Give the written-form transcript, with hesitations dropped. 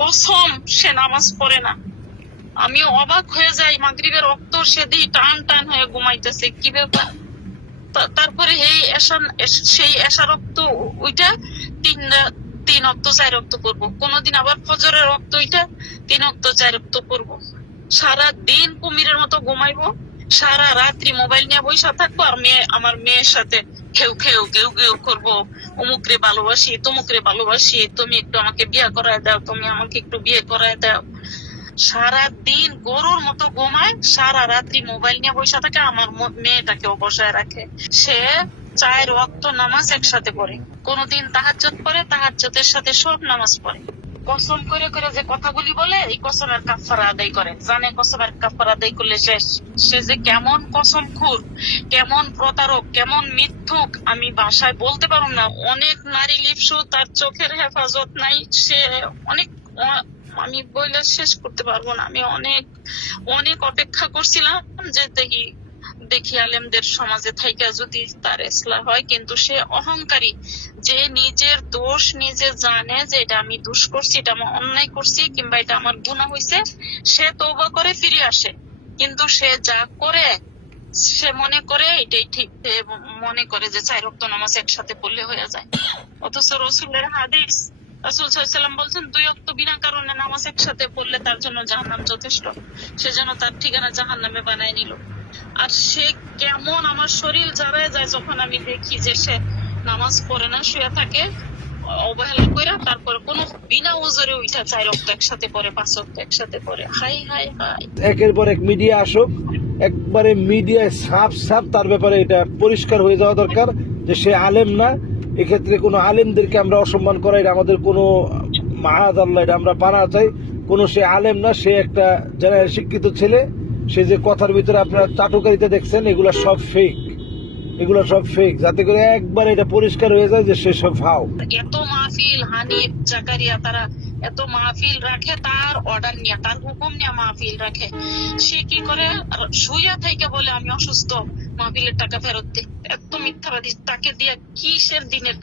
কসম সে নামাজ পড়ে না। আমি অবাক হয়ে যাই, মাগরিবের রক্ত সে দিয়ে টান টান হয়ে ঘুমাইতেছে, কি ব্যাপার। তারপরে সেই এশা রক্ত ওইটা তিন রক্ত 4 রক্ত করবো, কোনদিন আবার ফজরের রক্ত ওইটা 3 রক্ত 4 রক্ত করবো। সারা দিন কুমিরের মতো ঘুমাইবো, সারা রাত্রি মোবাইল নিয়ে বসে থাকবো, আর আমার মেয়ের সাথে খেউ খেউ কেউ কেউ করবো, অমুকরে ভালোবাসি তমুকরে ভালোবাসি, তুমি একটু আমাকে বিয়ে করায় দাও, তুমি আমাকে একটু বিয়ে করায় দাও। সারা দিন গরুর মতো ঘুমায়, সারা রাত্রি মোবাইল নিয়ে বসে থাকে, আমার মেয়েটাকেও বসায় রাখে। সে 4 ওয়াক্ত নামাজ একসাথে পড়ে, কোনদিন তাহাজ্জুদ পড়ে, তাহাজ্জুদের সাথে সব নামাজ পড়ে। কসম করে করে যে কথাগুলি বলে, এই কসমের কাফারা আদায় করে, জানে কসমের কাফারা আদায় করলে শেষ। সে যে কেমন কসমখোর, কেমন প্রতারক, কেমন মিথ্যুক আমি ভাষায় বলতে পারবো না। অনেক নারী লিপসু, তার চোখের হেফাজত নাই। সে অনেক, আমি বইলে শেষ করতে পারবো না। আমি অনেক অনেক অপেক্ষা করছিলাম যে দেখি আলেমদের সমাজে থাইকা যদি তার ইসলাহ হয়, কিন্তু সে অহংকারী, যে নিজের দোষ নিজে জানে যে এটা আমি দোষ করছি, এটা আমি অন্যায় করছি, কিংবা এটা আমার গুনাহ হয়েছে, সে তওবা করে ফিরে আসে। কিন্তু সে যা করে, সে মনে করে এটাই ঠিক, মনে করে যে 4 ওয়াক্ত নামাজ একসাথে পড়লে হয়ে যায়। অথচ রাসূলের হাদিস, রাসূল সাল্লাল্লাহু আলাইহি ওয়াসাল্লাম বলছেন 2 ওয়াক্ত বিনা কারণে নামাজ একসাথে পড়লে তার জন্য জাহান্নাম যথেষ্ট। সেজন্য তার ঠিকানা জাহান্নামে বানায় নিল। আর সে কেমন আমার শরীর জ্বালায় যায় যখন আমি দেখি যে সে নামাজ পড়ে না, শুয়ে থাকে অবহেলা করে, তারপরে কোনো বিনা ওজরে উঠা 4 ওয়াক্ত একসাথে পড়ে, 5 ওয়াক্ত একসাথে পড়ে। High high high. একের পর এক মিডিয়া আসুক, একবারে মিডিয়ায় সাফ তার ব্যাপারে এটা পরিষ্কার হয়ে যাওয়া দরকার যে সে আলেম না। এক্ষেত্রে কোনো আলেমদেরকে আমরা অসম্মান করা, এটা আমাদের কোনো মাআযাল্লাহ, এটা আমরা পারা চাই। কোনো সে আলেম না, সে একটা জেনারেল শিক্ষিত ছেলে। সে যে কথার ভিতরে আপনারা চাটুকারিতা দেখছেন, এগুলা সব ফেক, এগুলো সব ফেক, যাতে করে একবার এটা পরিষ্কার হয়ে যায় যে সে সব ফাও। এত মাহফিল হানিফ জাকারিয়া, তারা এত মাহফিল রাখে, তার অর্ডার নিয়ে, তার হুকুম নিয়ে মাহফিল রাখে। সে কি করে, শুইয়া থেকে বলে আমি অসুস্থ, মাহফিলের টাকা ফেরত দে। এত মিথ্যাবাদী, তাকে দিয়ে কিসের দিনের